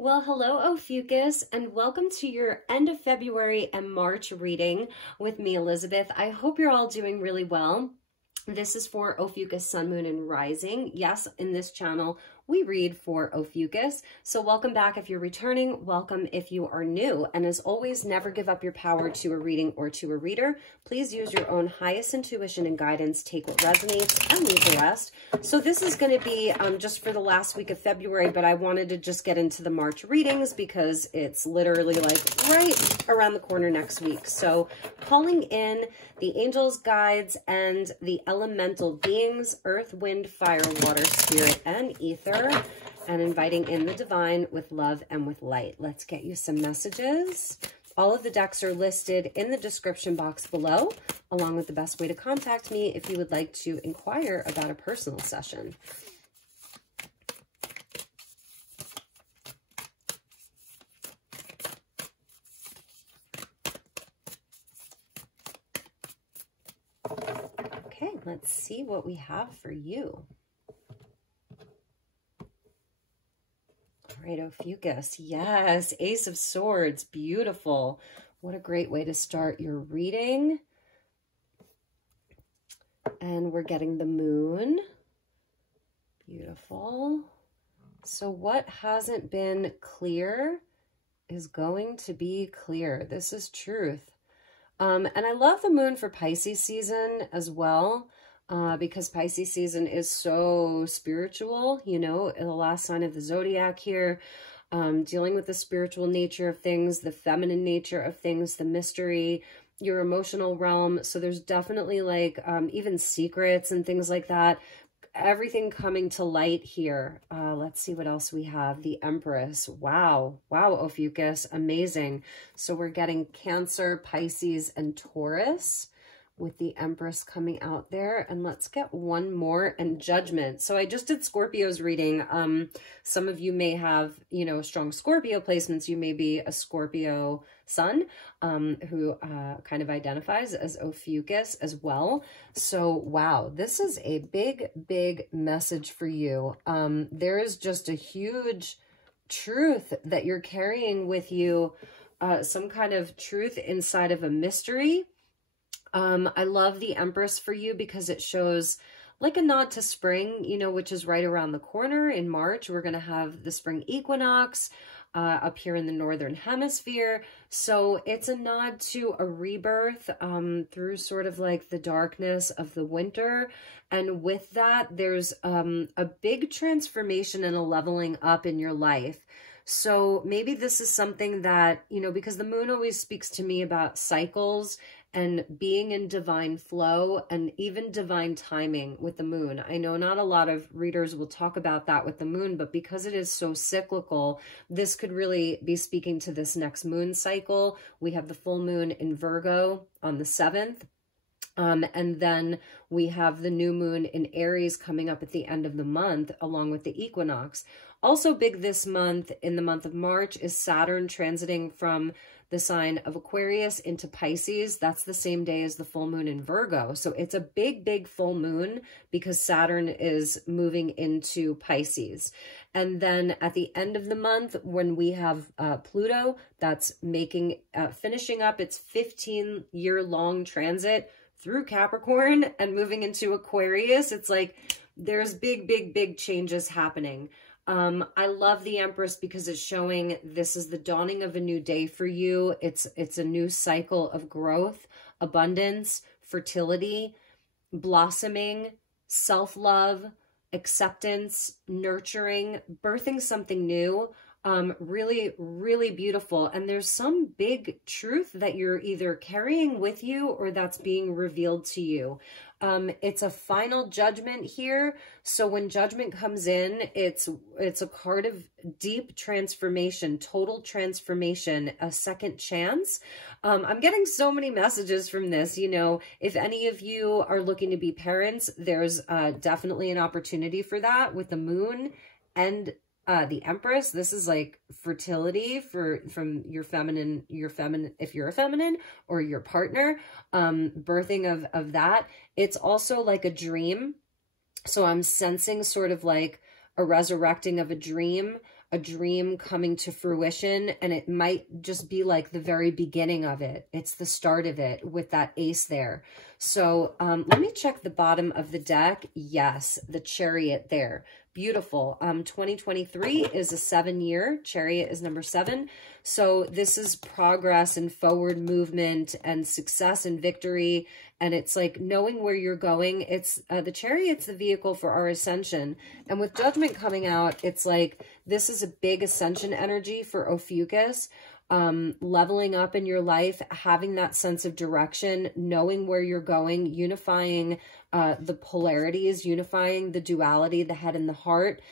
Well, hello, Ophiuchus, and welcome to your end of February and March reading with me, Elizabeth. I hope you're all doing really well. This is for Ophiuchus, Sun, Moon, and Rising. Yes, in this channel, we read for Ophiuchus. So welcome back if you're returning. Welcome if you are new. And as always, never give up your power to a reading or to a reader. Please use your own highest intuition and guidance. Take what resonates and leave the rest. So this is going to be just for the last week of February, but I wanted to just get into the March readings because it's literally like right around the corner next week. So calling in the angels, guides, and the elemental beings, earth, wind, fire, water, spirit, and ether, and inviting in the divine with love and with light. Let's get you some messages. All of the decks are listed in the description box below, along with the best way to contact me if you would like to inquire about a personal session. Okay, let's see what we have for you. All right, Ophiuchus. Yes, Ace of Swords. Beautiful. What a great way to start your reading. And we're getting the moon. Beautiful. So what hasn't been clear is going to be clear. This is truth. And I love the moon for Pisces season as well, because Pisces season is so spiritual, you know, the last sign of the zodiac here, dealing with the spiritual nature of things, the feminine nature of things, the mystery, your emotional realm. So there's definitely like even secrets and things like that. Everything coming to light here. Let's see what else we have. The Empress. Wow. Wow, Ophiuchus. Amazing. So we're getting Cancer, Pisces, and Taurus with the Empress coming out there. And let's get one more, and Judgment. So I just did Scorpio's reading. Some of you may have, you know, strong Scorpio placements. You may be a Scorpio sun who kind of identifies as Ophiuchus as well. So, wow, this is a big, big message for you. There is just a huge truth that you're carrying with you, some kind of truth inside of a mystery. I love the Empress for you because it shows like a nod to spring, you know, which is right around the corner in March. We're going to have the spring equinox up here in the Northern Hemisphere. So it's a nod to a rebirth through sort of like the darkness of the winter. And with that, there's a big transformation and a leveling up in your life. So maybe this is something that, you know, because the moon always speaks to me about cycles and being in divine flow and even divine timing with the moon. I know not a lot of readers will talk about that with the moon, but because it is so cyclical, this could really be speaking to this next moon cycle. We have the full moon in Virgo on the 7th. And then we have the new moon in Aries coming up at the end of the month, along with the equinox. Also big this month, in the month of March, is Saturn transiting from the sign of Aquarius into Pisces. That's the same day as the full moon in Virgo. So it's a big, big full moon because Saturn is moving into Pisces. And then at the end of the month, when we have Pluto, that's making, finishing up its 15-year-long transit through Capricorn and moving into Aquarius. It's like there's big, big, big changes happening. I love the Empress because it's showing this is the dawning of a new day for you. It's a new cycle of growth, abundance, fertility, blossoming, self-love, acceptance, nurturing, birthing something new. Really, really beautiful. And there's some big truth that you're either carrying with you or that's being revealed to you. It's a final judgment here. So when judgment comes in, it's a card of deep transformation, total transformation, a second chance. I'm getting so many messages from this. You know, if any of you are looking to be parents, there's definitely an opportunity for that with the moon and the Empress. This is like fertility from your feminine, if you're a feminine, or your partner, birthing of that. It's also like a dream. So I'm sensing sort of like a resurrecting of a dream, a dream coming to fruition, and it might just be like the very beginning of it. It's the start of it with that ace there. So let me check the bottom of the deck. Yes, the Chariot there. Beautiful. 2023 is a 7-year. Chariot is number 7. So this is progress and forward movement and success and victory. And it's like knowing where you're going. It's the Chariot's the vehicle for our ascension. And with Judgment coming out, it's like this is a big ascension energy for Ophiuchus. Leveling up in your life, having that sense of direction, knowing where you're going, unifying the polarities, unifying the duality, the head and the heart,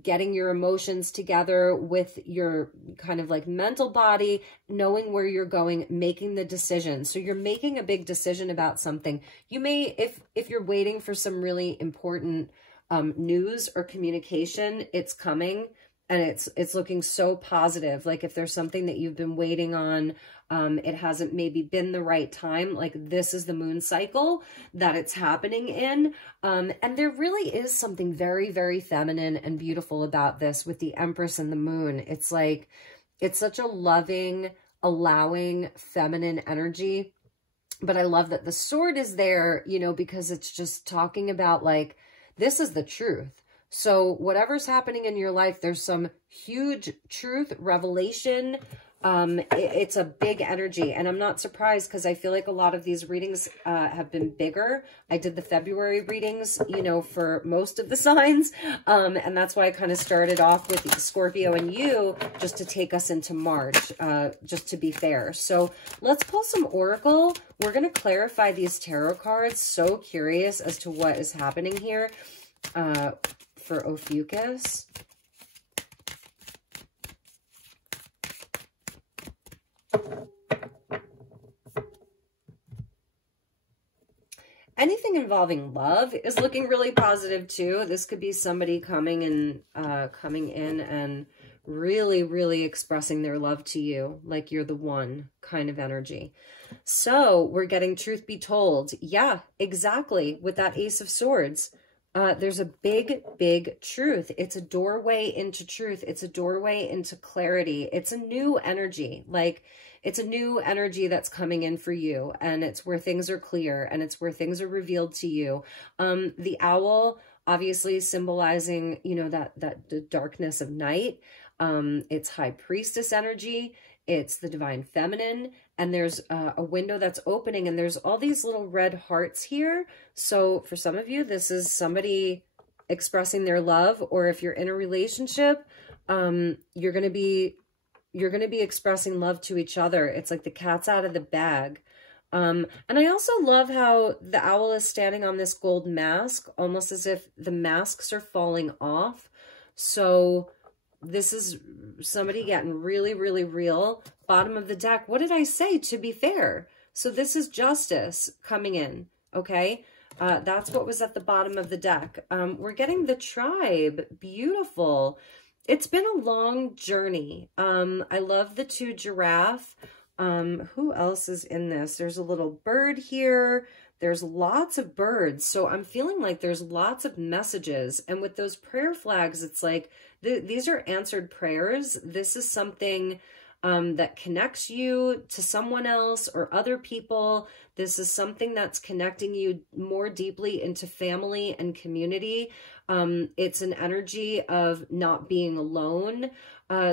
getting your emotions together with your kind of like mental body, knowing where you're going, making the decision. So you're making a big decision about something. You may, if you're waiting for some really important news or communication, it's coming. And it's looking so positive. Like if there's something that you've been waiting on, it hasn't maybe been the right time. Like this is the moon cycle that it's happening in. And there really is something very, very feminine and beautiful about this with the Empress and the moon. It's like, it's such a loving, allowing, feminine energy. But I love that the sword is there, you know, because it's just talking about like, this is the truth. So whatever's happening in your life, there's some huge truth, revelation. It's a big energy. And I'm not surprised because I feel like a lot of these readings have been bigger. I did the February readings, you know, for most of the signs. And that's why I kind of started off with Scorpio and you, just to take us into March, just to be fair. So let's pull some Oracle. We're going to clarify these tarot cards. So curious as to what is happening here. For Ophiuchus. Anything involving love is looking really positive too. This could be somebody coming in and really, really expressing their love to you, like you're the one kind of energy. So we're getting truth be told. Yeah, exactly. With that Ace of Swords. There's a big, big truth. It's a doorway into truth. It's a doorway into clarity. It's a new energy. Like, it's a new energy that's coming in for you. And it's where things are clear. And it's where things are revealed to you. The owl, obviously symbolizing, you know, the darkness of night. It's High Priestess energy. It's the Divine Feminine. And there's a window that's opening, and there's all these little red hearts here. So for some of you, this is somebody expressing their love, or if you're in a relationship, you're going to be expressing love to each other. It's like the cat's out of the bag. And I also love how the owl is standing on this gold mask, almost as if the masks are falling off. So this is somebody getting really, really real. Bottom of the deck. What did I say? To be fair. So this is justice coming in. Okay. That's what was at the bottom of the deck. We're getting the tribe. Beautiful. It's been a long journey. I love the 2 giraffe. Who else is in this? There's a little bird here. There's lots of birds. So I'm feeling like there's lots of messages. And with those prayer flags, it's like these are answered prayers. This is something that connects you to someone else or other people. This is something that's connecting you more deeply into family and community. It's an energy of not being alone.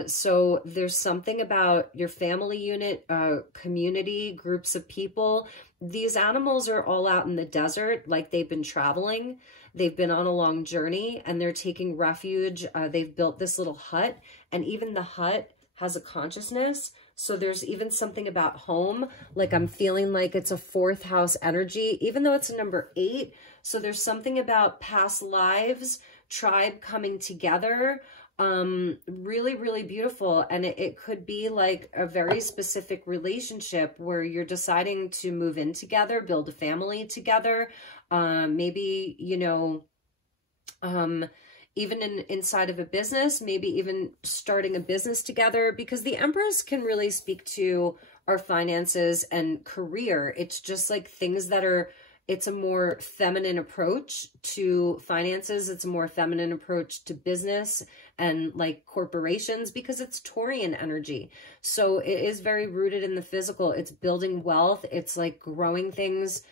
So there's something about your family unit, community, groups of people. These animals are all out in the desert, like they've been traveling. They've been on a long journey and they're taking refuge. They've built this little hut, and even the hut has a consciousness. So there's even something about home. Like I'm feeling like it's a 4th house energy, even though it's a number 8. So there's something about past lives, tribe coming together. Really, really beautiful. And it could be like a very specific relationship where you're deciding to move in together, build a family together. Maybe, you know, even inside of a business, maybe even starting a business together, because the Empress can really speak to our finances and career. It's just like things that are, it's a more feminine approach to finances. It's a more feminine approach to business and like corporations, because it's Taurian energy. So it is very rooted in the physical. It's building wealth. It's like growing things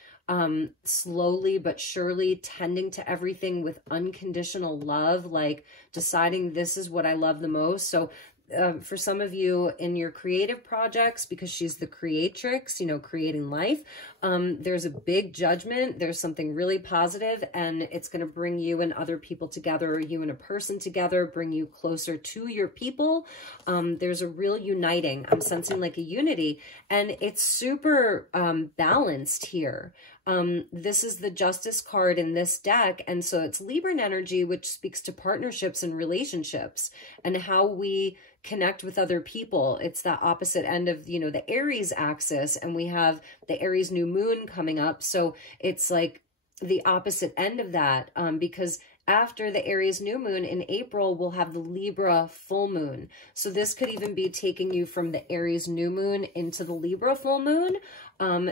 slowly but surely, tending to everything with unconditional love, like deciding this is what I love the most. So for some of you in your creative projects, because she's the creatrix, you know, creating life, there's a big judgment. There's something really positive, and it's going to bring you and other people together, or you and a person together, bring you closer to your people. There's a real uniting. I'm sensing like a unity, and it's super balanced here. This is the Justice card in this deck, and so it's Libran energy, which speaks to partnerships and relationships and how we connect with other people. It's that opposite end of, you know, the Aries axis, and we have the Aries new moon coming up. So it's like the opposite end of that, because after the Aries new moon in April, we'll have the Libra full moon. So this could even be taking you from the Aries new moon into the Libra full moon.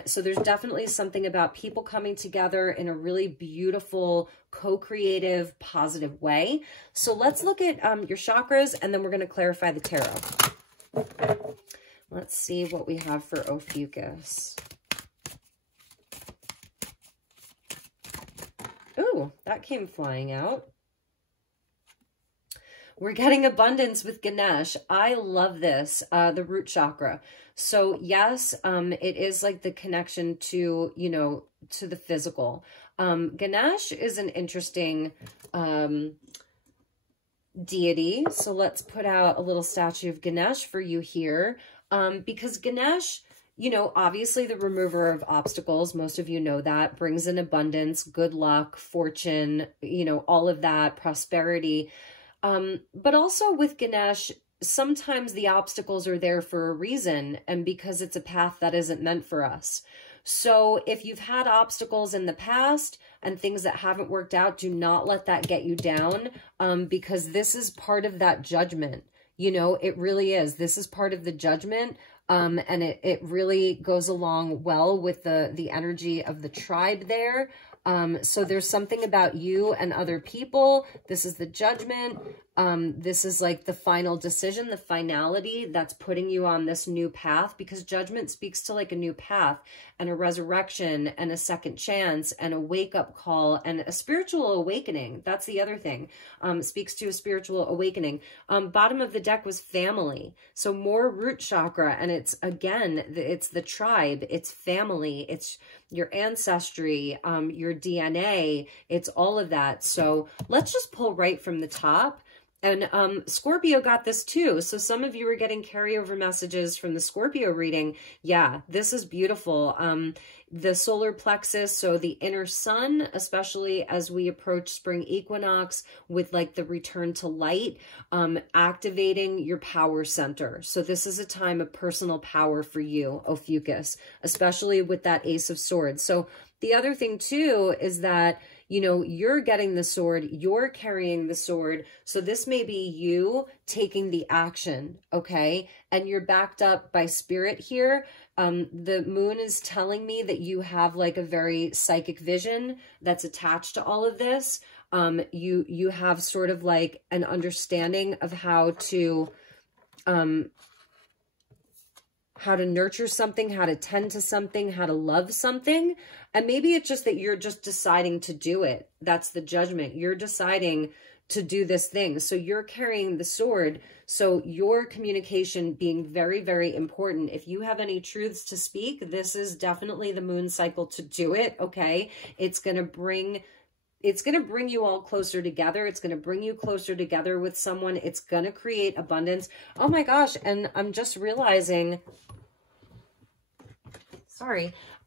So there's definitely something about people coming together in a really beautiful, co-creative, positive way. So let's look at your chakras, and then we're going to clarify the tarot. Let's see what we have for Ophiuchus. Ooh, that came flying out. We're getting abundance with Ganesh. I love this, the root chakra. So yes, it is like the connection to, you know, to the physical. Ganesh is an interesting deity. So let's put out a little statue of Ganesh for you here, because Ganesh, you know, obviously the remover of obstacles, most of you know that, brings in abundance, good luck, fortune, you know, all of that, prosperity. But also with Ganesh, sometimes the obstacles are there for a reason, and because it's a path that isn't meant for us. So if you've had obstacles in the past and things that haven't worked out, do not let that get you down, because this is part of that judgment. You know, it really is. This is part of the judgment. And it really goes along well with the energy of the tribe there. So there's something about you and other people. This is the judgment. This is like the final decision, the finality that's putting you on this new path, because judgment speaks to like a new path and a resurrection and a second chance and a wake-up call and a spiritual awakening. That's the other thing. Speaks to a spiritual awakening. Bottom of the deck was family. So more root chakra, and it's, again, it's the tribe, it's family, it's your ancestry, your DNA, it's all of that. So let's just pull right from the top. And Scorpio got this too. So some of you are getting carryover messages from the Scorpio reading. Yeah, this is beautiful. The solar plexus, so the inner sun, especially as we approach spring equinox with like the return to light, activating your power center. So this is a time of personal power for you, Ophiuchus, especially with that Ace of Swords. So the other thing too is that, you know, you're getting the sword, you're carrying the sword. So this may be you taking the action, okay? And you're backed up by spirit here. The moon is telling me that you have like a very psychic vision that's attached to all of this. You have sort of like an understanding of how to nurture something, how to tend to something, how to love something. And maybe it's just that you're just deciding to do it. That's the judgment. You're deciding to do this thing. So you're carrying the sword. So your communication being very, very important. If you have any truths to speak, this is definitely the moon cycle to do it. Okay. It's going to bring you all closer together. It's going to bring you closer together with someone. It's going to create abundance. Oh my gosh. And I'm just realizing,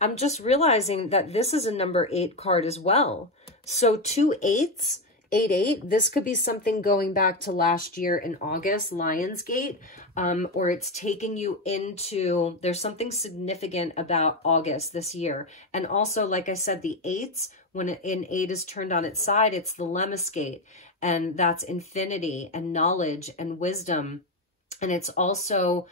I'm just realizing that this is a number 8 card as well. So 2 8s, 8-8, this could be something going back to last year in August, Lionsgate, or it's taking you into, there's something significant about August this year. And also, like I said, the 8s, when an 8 is turned on its side, it's the Lemniscate, and that's infinity and knowledge and wisdom. And it's also,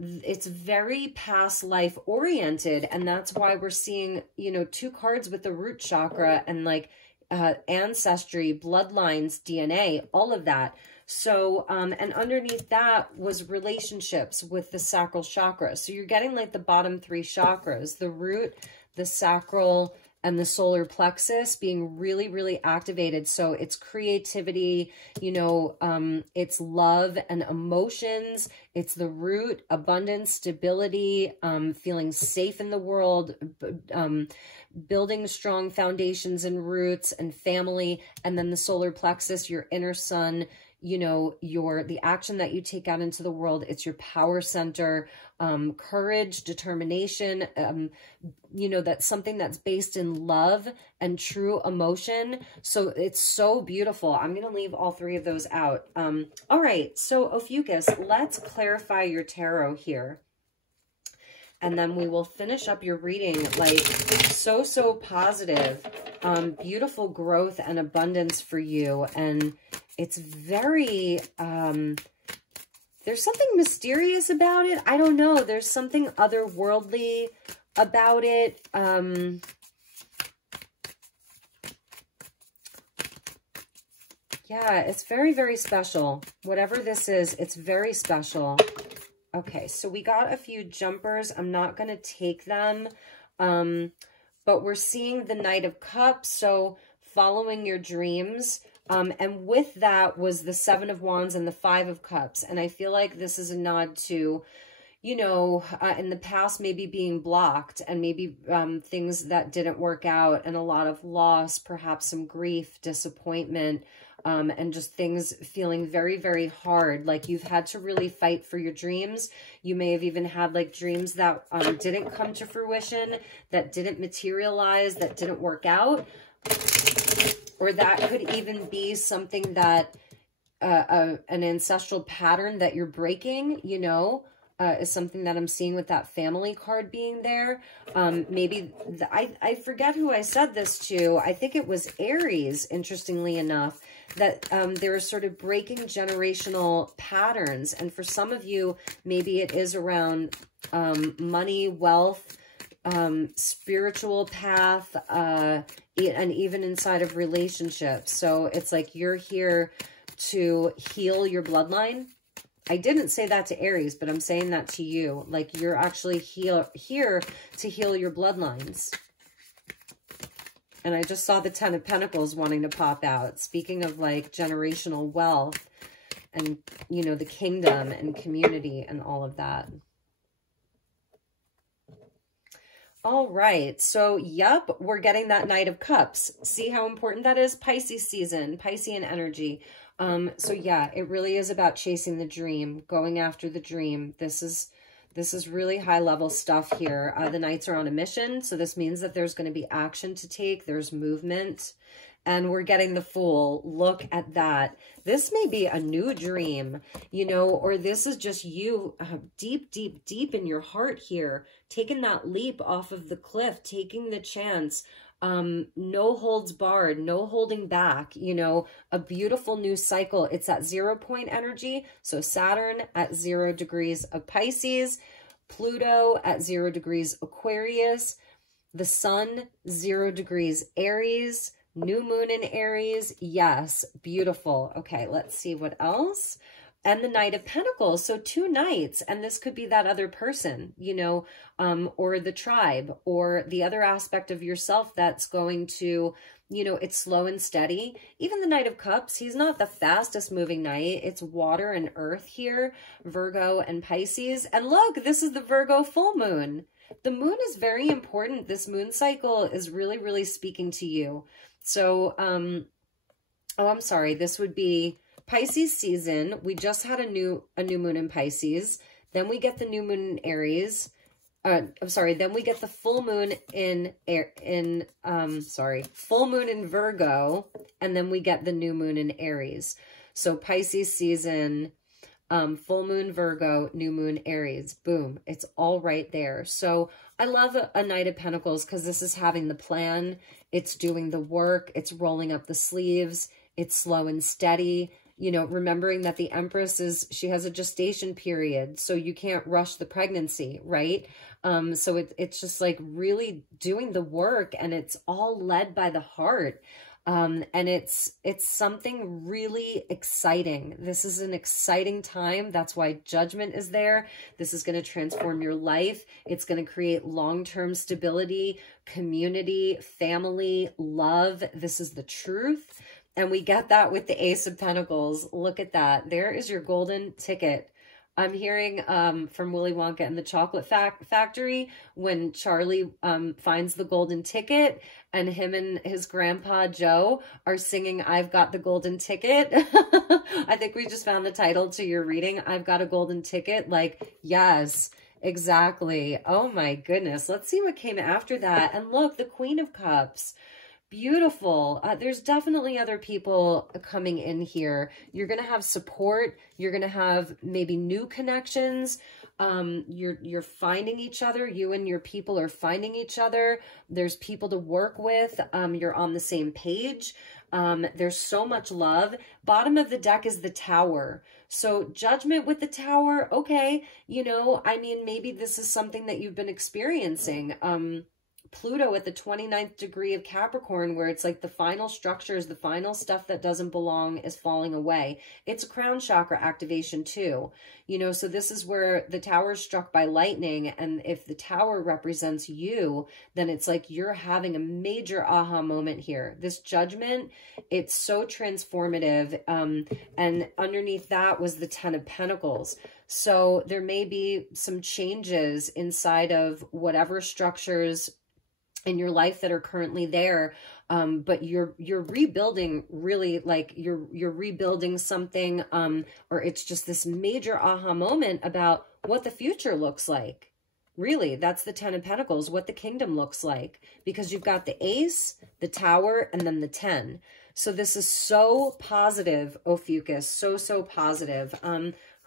it's very past life oriented. And that's why we're seeing, you know, 2 cards with the root chakra, and like, ancestry, bloodlines, DNA, all of that. So, and underneath that was relationships with the sacral chakra. So you're getting like the bottom 3 chakras, the root, the sacral, and the solar plexus being really, really activated. So it's creativity, you know, it's love and emotions. It's the root, abundance, stability, feeling safe in the world, building strong foundations and roots and family. And then the solar plexus, your inner sun, you know, the action that you take out into the world. It's your power center, courage, determination, you know, that's something that's based in love and true emotion. So it's so beautiful. I'm going to leave all 3 of those out. All right. So Ophiuchus, let's clarify your tarot here. And then we will finish up your reading. Like, so positive, beautiful growth and abundance for you. And it's very, there's something mysterious about it. I don't know. There's something otherworldly about it. Yeah, it's very, very special. Whatever this is, it's very special. Okay, so we got a few jumpers. I'm not going to take them, but we're seeing the Knight of Cups, so following your dreams. And with that was the 7 of Wands and the 5 of Cups. And I feel like this is a nod to, you know, in the past maybe being blocked and maybe things that didn't work out and a lot of loss, perhaps some grief, disappointment, and just things feeling very, very hard. Like you've had to really fight for your dreams. You may have even had like dreams that didn't come to fruition, that didn't materialize, that didn't work out. Or that could even be something that, an ancestral pattern that you're breaking, you know, is something that I'm seeing with that family card being there. Maybe, I forget who I said this to. I think it was Aries, interestingly enough, that they were sort of breaking generational patterns. And for some of you, maybe it is around money, wealth, spiritual path, and even inside of relationships. So it's like you're here to heal your bloodline. I didn't say that to Aries, but I'm saying that to you. Like you're actually here to heal your bloodlines. And I just saw the 10 of Pentacles wanting to pop out. Speaking of like generational wealth and, you know, the kingdom and community and all of that. All right, so yep, we're getting that Knight of Cups. See how important that is? Pisces season, Piscean energy. So yeah, it really is about chasing the dream, going after the dream. This is really high level stuff here. The Knights are on a mission, so this means that there's going to be action to take. There's movement. And we're getting the Fool. Look at that. This may be a new dream, you know, or this is just you deep, deep, deep in your heart here, taking that leap off of the cliff, taking the chance, no holds barred, no holding back, you know, a beautiful new cycle. It's at 0 point energy. So Saturn at 0 degrees of Pisces, Pluto at 0 degrees Aquarius, the Sun 0 degrees Aries, new moon in Aries. Yes, beautiful. Okay, let's see what else. And the Knight of Pentacles. So 2 knights, and this could be that other person, you know, or the tribe, or the other aspect of yourself that's going to, you know, it's slow and steady. Even the Knight of Cups, he's not the fastest moving knight. It's water and earth here, Virgo and Pisces. And look, this is the Virgo full moon. The moon is very important. This moon cycle is really, really speaking to you. So, oh, I'm sorry. This would be Pisces season. We just had a new moon in Pisces. Then we get the new moon in Aries. I'm sorry. Then we get the full moon full moon in Virgo. And then we get the new moon in Aries. So Pisces season, full moon Virgo, new moon Aries. Boom. It's all right there. So I love a Knight of Pentacles because this is having the plan. It's doing the work. It's rolling up the sleeves. It's slow and steady. You know, remembering that the Empress she has a gestation period, so you can't rush the pregnancy, right? So it's just like really doing the work, and it's all led by the heart. And it's something really exciting. This is an exciting time. That's why Judgment is there. This is going to transform your life. It's going to create long-term stability, community, family, love. This is the truth. And we get that with the Ace of Pentacles. Look at that. There is your golden ticket. I'm hearing from Willy Wonka and the Chocolate Factory when Charlie finds the golden ticket and him and his grandpa Joe are singing, I've got the golden ticket. I think we just found the title to your reading. I've got a golden ticket. Like, yes, exactly. Oh my goodness. Let's see what came after that. And look, the Queen of Cups. Beautiful. There's definitely other people coming in here. You're going to have support. You're going to have maybe new connections. You're finding each other. You and your people are finding each other. There's people to work with. You're on the same page. There's so much love. Bottom of the deck is the Tower. So Judgment with the Tower. Okay. You know, I mean, maybe this is something that you've been experiencing. Pluto at the 29th degree of Capricorn, where it's like the final structures, the final stuff that doesn't belong is falling away. It's a crown chakra activation too. You know, so this is where the Tower is struck by lightning. And if the Tower represents you, then it's like you're having a major aha moment here. This Judgment, it's so transformative. And underneath that was the Ten of Pentacles. So there may be some changes inside of whatever structures in your life that are currently there, but you're rebuilding, really, like you're rebuilding something, or it's just this major aha moment about what the future looks like. Really, that's the Ten of Pentacles, what the kingdom looks like, because you've got the Ace, the Tower, and then the 10. So this is so positive, Ophiuchus, so positive.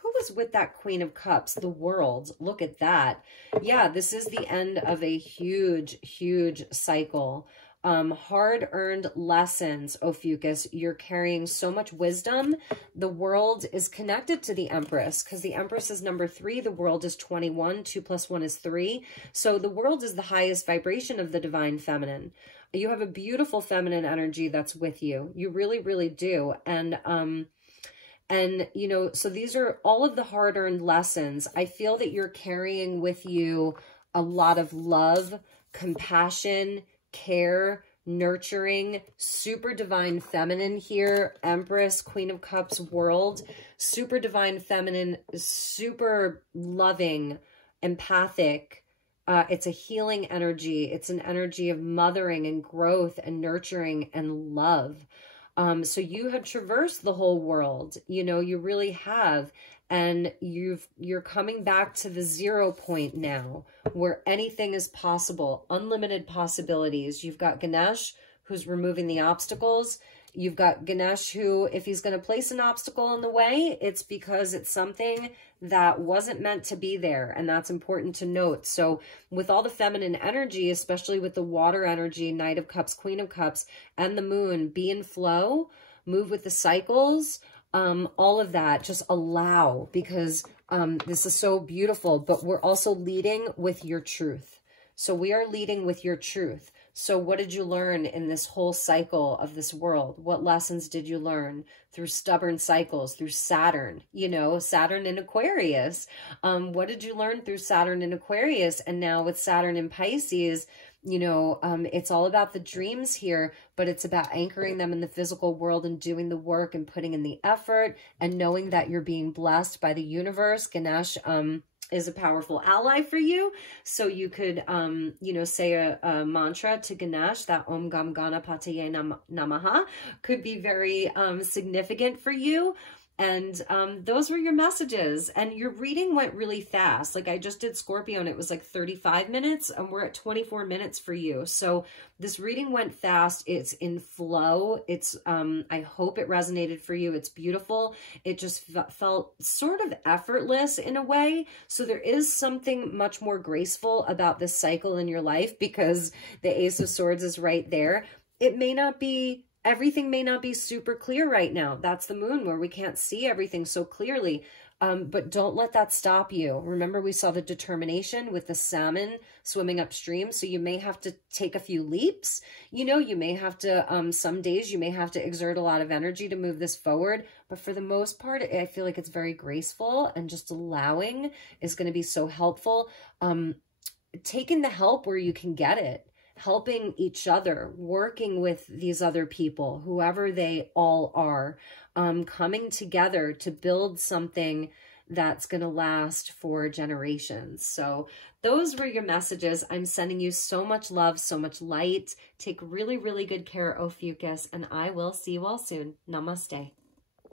Who was with that Queen of Cups? The World. Look at that. Yeah, this is the end of a huge cycle. Hard-earned lessons, Ophiuchus. You're carrying so much wisdom. The World is connected to the Empress because the Empress is number 3. The World is 21. 2 + 1 is 3. So the World is the highest vibration of the Divine Feminine. You have a beautiful feminine energy that's with you. You really do. And, you know, so these are all of the hard-earned lessons. I feel that you're carrying with you a lot of love, compassion, care, nurturing, super divine feminine here. Empress, Queen of Cups, World, super divine feminine, super loving, empathic. It's a healing energy. It's an energy of mothering and growth and nurturing and love. So you have traversed the whole world, you know, you really have, and you're coming back to the 0 point now, where anything is possible, unlimited possibilities. You've got Ganesh, who's removing the obstacles. You've got Ganesh, who, if he's going to place an obstacle in the way, it's because it's something that wasn't meant to be there. And that's important to note. So with all the feminine energy, especially with the water energy, Knight of Cups, Queen of Cups, and the Moon, be in flow, move with the cycles, all of that, just allow, because this is so beautiful. But we're also leading with your truth. So we are leading with your truth. So what did you learn in this whole cycle of this world? What lessons did you learn through stubborn cycles, through Saturn, you know, Saturn in Aquarius? What did you learn through Saturn in Aquarius? And now with Saturn in Pisces, you know, it's all about the dreams here, but it's about anchoring them in the physical world and doing the work and putting in the effort and knowing that you're being blessed by the universe. Ganesh, is a powerful ally for you. So you could, you know, say a mantra to Ganesh, that Om Gam Ganapataye Namaha could be very significant for you. And those were your messages. And your reading went really fast. Like I just did Scorpio and it was like 35 minutes and we're at 24 minutes for you. So this reading went fast. It's in flow. It's, I hope it resonated for you. It's beautiful. It just felt sort of effortless in a way. So there is something much more graceful about this cycle in your life because the Ace of Swords is right there. It may not be everything may not be super clear right now. That's the moon where we can't see everything so clearly. But don't let that stop you. Remember, we saw the determination with the salmon swimming upstream. So you may have to take a few leaps. You know, you may have to, some days you may have to exert a lot of energy to move this forward. But for the most part, I feel like it's very graceful, and just allowing is going to be so helpful. Taking the help where you can get it. Helping each other, working with these other people, whoever they all are, coming together to build something that's going to last for generations. So those were your messages. I'm sending you so much love, so much light. Take really, really good care, Ophiuchus, and I will see you all soon. Namaste.